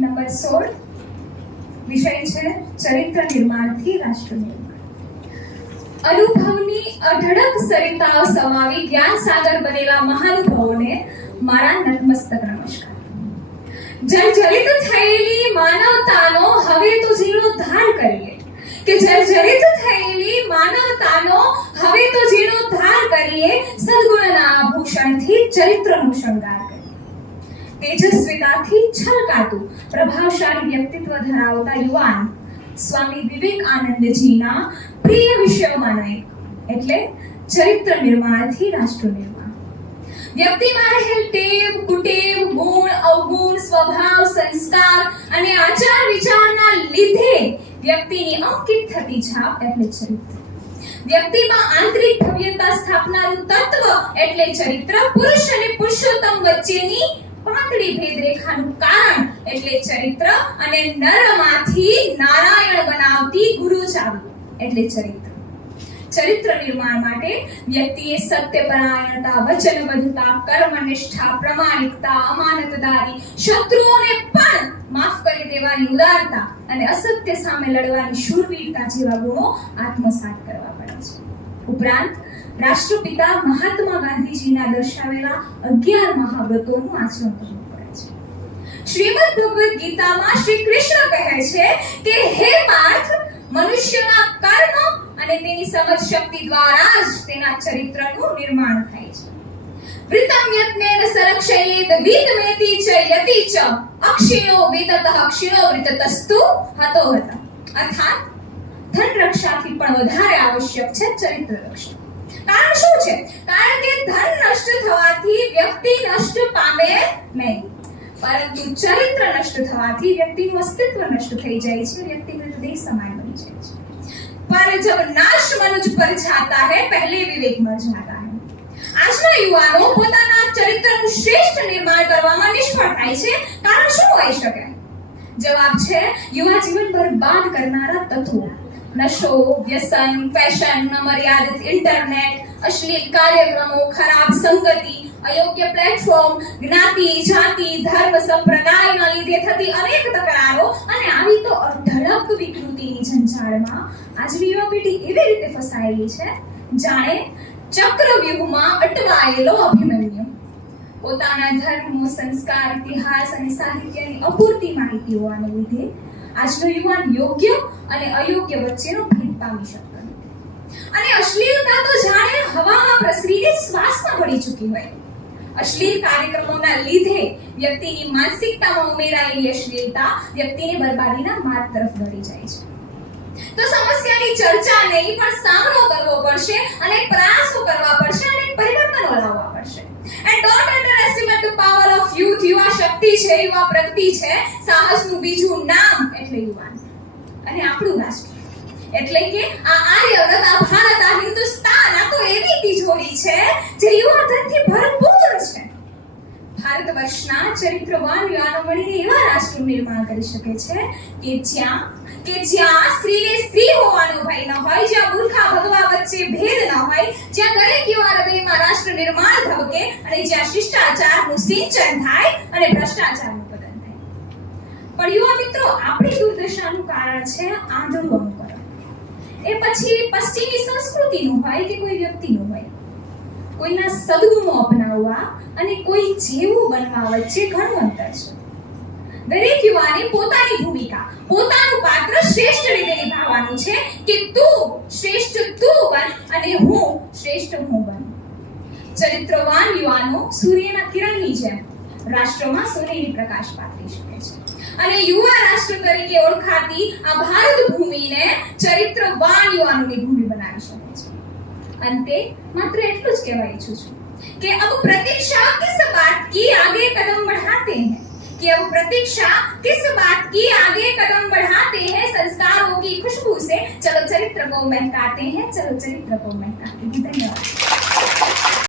Number સોળ, વિષય છે ચરિત્ર નિર્માણથી રાષ્ટ્ર અનુભવની અઢળક સરિતાઓ સમાવી જ્ઞાન સાગર બનેલા મહાનુભાવોને મારા નતમસ્તક નમસ્કાર. જર્જરિત થયેલી માનવતાનો હવે તો જીર્ણોદ્ધાર કરીએ. કે જર્જરિત થયેલી માનવતાનો હવે તો જીર્ણોદ્ધાર કરીએ. સદગુણના આભૂષણથી ચરિત્રનું શણગાર કરીએ. તેજસ્વીતાથી છલકાતું, પ્રભાવશાળી વ્યક્તિત્વ ધરાવતા યુવાન સ્વામી વિવેકાનંદજીના પ્રિય વિષયોમાંનો એક એટલે ચરિત્ર નિર્માણથી રાષ્ટ્ર નિર્માણ. વ્યક્તિમાં રહેલ ટેવ, કુટેવ, ગુણ, અવગુણ, સ્વભાવ, સંસ્કાર અને આચાર વિચારના લીધે વ્યક્તિની અંકિત થતી છાપ એટલે ચરિત્ર. વ્યક્તિમાં આંતરિક ભવ્યતા સ્થાપનારું તત્વ એટલે ચરિત્ર પુરુષ અને પુરુષોત્તમ વચ્ચેની પાતળી ભેદરેખાનું કારણ એટલે ચરિત્ર અને નરમાંથી નારાયણ બનાવતી ગુરુ ચાવી એટલે ચરિત્ર. ચરિત્ર નિર્માણ માટે વ્યક્તિએ સત્યપરાયણતા વચનબદ્ધતા, કર્મનિષ્ઠા, પ્રમાણિકતા, અમાનતદારી, શત્રુઓને પણ માફ કરી દેવાની ઉદારતા અને અસત્ય સામે લડવાની શૂરવીરતા જેવા ગુણો આત્મસાત કરવા પડે છે. ઉપરાંત રાષ્ટ્રપિતા મહાત્મા ગાંધીજીના દર્શાવેલા અગિયાર મહાવ્રતોનું આચરણ કરવું પડે છે. શ્રીમદ ભગવદ ગીતામાં શ્રી કૃષ્ણ કહે છે કે, હે પાર્થ, મનુષ્યના કર્મ અને તેની સમજ શક્તિ દ્વારા જ તેના ચરિત્રનું નિર્માણ થાય છે. વૃતમ યત્નેન સરક્ષયેદ વિદમેતિ ચ યતિ ચ, અક્ષિણો વિતત અક્ષિણો વિતતસ્તુ હતો હત અર્થાત ધન રક્ષાથી પણ વધારે આવશ્યક છે ચરિત્ર રક્ષા કારણ શું છે? કારણ કે ધન નષ્ટ થવાથી વ્યક્તિ નષ્ટ પામે નહીં. પરંતુ ચરિત્ર નષ્ટ થવાથી વ્યક્તિનું અસ્તિત્વ નષ્ટ થઈ જાય છે વ્યક્તિનું હૃદય સમાન બની જાય છે. પર જબ નાશ મનુજ પર છાતા હે, પહેલે વિવેક મર જાતા હે. આજના યુવાનો પોતાના ચરિત્રનું શ્રેષ્ઠ નિર્માણ કરવામાં નિષ્ફળ થાય છે. કારણ શું હોઈ શકે? જવાબ છે, યુવા જીવન બરબાદ કરનારા તત્વો. નશો વ્યસન ફેશન અમર્યાદિત ઇન્ટરનેટ અશ્લીલ કાર્યક્રમો ખરાબ સંગતિ અયોગ્ય પ્લેટફોર્મ જ્ઞાતિ જાતિ ધર્મ સંપ્રદાયના લીધે થતી અનેક તકરારો અને આવી તો અઢળક વિકૃતિની ઝંઝાળમાં આજની યુવા પેઢી એવી રીતે ફસાયેલી છે. જાણે ચક્રવ્યૂહમાં અટવાયેલો અભિમન્યુ. પોતાના ધર્મ, સંસ્કાર, ઇતિહાસ અને સાહિત્યની અપૂરતી માહિતી હોવાને લીધે આજનો યુવાન યોગ્ય અને અયોગ્ય વચ્ચેનો ભેદ પામી શકતો અને અશ્લીલતા તો જાણે હવામાં પ્રસરીને શ્વાસમાં પડી ચૂકી હોય. અશ્લીલ કાર્યક્રમોના લીધે વ્યક્તિની માનસિકતામાં ઉમેરાયેલી અશ્લીલતા વ્યક્તિને બરબાદીના માર્ગ તરફ દોરી જાય છે. તો સમસ્યાની ચર્ચા નહીં, પણ સામનો કરવો પડશે અને પ્રયાસો કરવા પડશે અને પરિવર્તનો લાવવા પડશે. And don't underestimate the power of youth યુવા શક્તિ છે, યુવા પ્રગતિ છે. સાહસનું બીજું નામ એટલે યુવાન. અને આપણું રાષ્ટ્ર. એટલે કે આ આર્યવ્રત, આ ભારત, આ હિન્દુસ્તાન, આ તો એવી તિજોરી છે જે યુવાધનથી ભરપૂર છે. ભારત વર્ષના ચરિત્રવાન યુવાનો મળીને એવા રાષ્ટ્ર નિર્માણ કરી શકે છે કે જ્યાં કે જ્યાં સ્ત્રીને સ્ત્રી હોવાનો ભય ન હોય, જ્યાં મૂર્ખા ભગવા વચ્ચે ભેદ ન હોય, જ્યાં દરેક યુવા હૃદયમાં રાષ્ટ્ર નિર્માણ ધબકે અને જ્યાં શિષ્ટાચારનું સિંચન થાય અને ભ્રષ્ટાચારનું પતન પણ યુવા મિત્રો, આપણી દુર્દશાનું કારણ છે આંધળું એ પછી પશ્ચિમી સંસ્કૃતિનું હોય કે કોઈ વ્યક્તિનું હોય? કોઈના સદગુણો અપનાવવા અને કોઈ જેવું બનવા વચ્ચે ઘણું અંતર છે. દરેક યુવાને પોતાની ભૂમિકા, પોતાનું પાત્ર શ્રેષ્ઠ રીતે નિભાવવાનું છે કે તું શ્રેષ્ઠ તું બન અને હું શ્રેષ્ઠ હું બન. ચરિત્રવાન યુવાનો સૂર્યના કિરણની જેમ રાષ્ટ્રમાં સોનેરી પ્રકાશ પાથરી શકે છે અને યુવા રાષ્ટ્ર તરીકે ઓળખાતી આ ભારત ભૂમિને ચરિત્રવાન યુવાનોની ભૂમિ બનાવી શકે છે અંતે માત્ર એટલું જ કહેવા ઈચ્છું છું કે अब प्रतीक्षा किस बात की आगे कदम बढ़ाते हैं कि अब प्रतीक्षा किस बात की आगे कदम बढ़ाते हैं संस्कारों की खुशबू से चलो चरित्र को महकाते हैं चलो चरित्र को महकाते हैं धन्यवाद